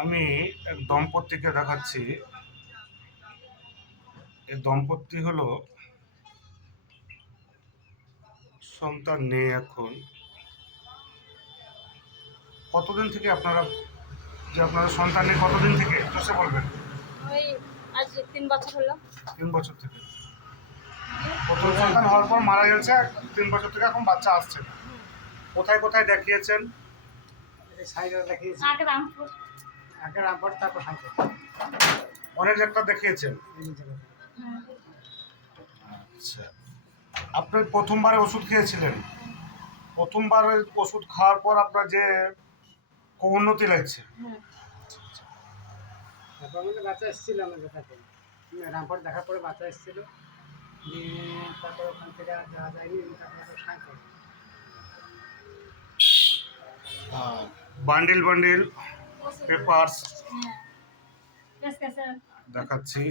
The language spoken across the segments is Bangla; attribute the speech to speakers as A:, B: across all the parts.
A: আমি এক দম্পতিকে দেখাচ্ছি। এই দম্পতি হলো সন্তান নেই এখন। কতদিন থেকে আপনারা যে আপনারা সন্তান নেই কতদিন থেকে? সে বলবেন।
B: ওই আজ তিন বছর হলো।
A: তিন বছর থেকে। প্রথম সন্তান হওয়ার পর মারা গেছে তিন বছর থেকে এখন বাচ্চা আসছে। না কোথায় কোথায় দেখিয়েছেন?
C: সাইডে দেখিয়েছি।
B: আগে রামপুর
C: আগে তারপর সাইডে
A: অনেক ডাক্তার দেখিয়েছেন। আচ্ছা। আপনি প্রথমবারে ওষুধ খেয়েছিলেন। প্রথমবার ওষুধ খাওয়ার পর আপনার যে উন্নতি লাগছে।
B: হুম।
C: তারপর আমাদের বাচ্চা এসেছিল আমাদের কাছে রামপট দেখার পরে বাচ্চা এসেছিল। তারপর ওখান থেকে আর যাওয়া যায়নি তারপরে আবার
A: বান্ডিল বান্ডিল। পেপারস
B: হ্যাঁ
A: দেখাচ্ছি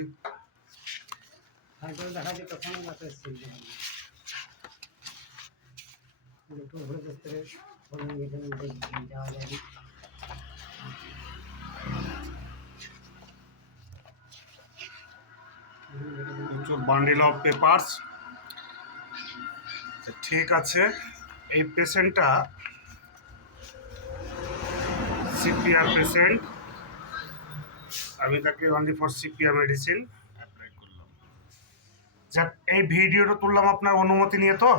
A: বান্ডিল অফ পেপারস ঠিক আছে। এই পেশেন্টটা সিপিআর পেশেন্ট আমি তাকে only for CPR medicine apply করলাম যাক, এই ভিডিওটা তুললাম আপনার অনুমতি নিয়ে তো।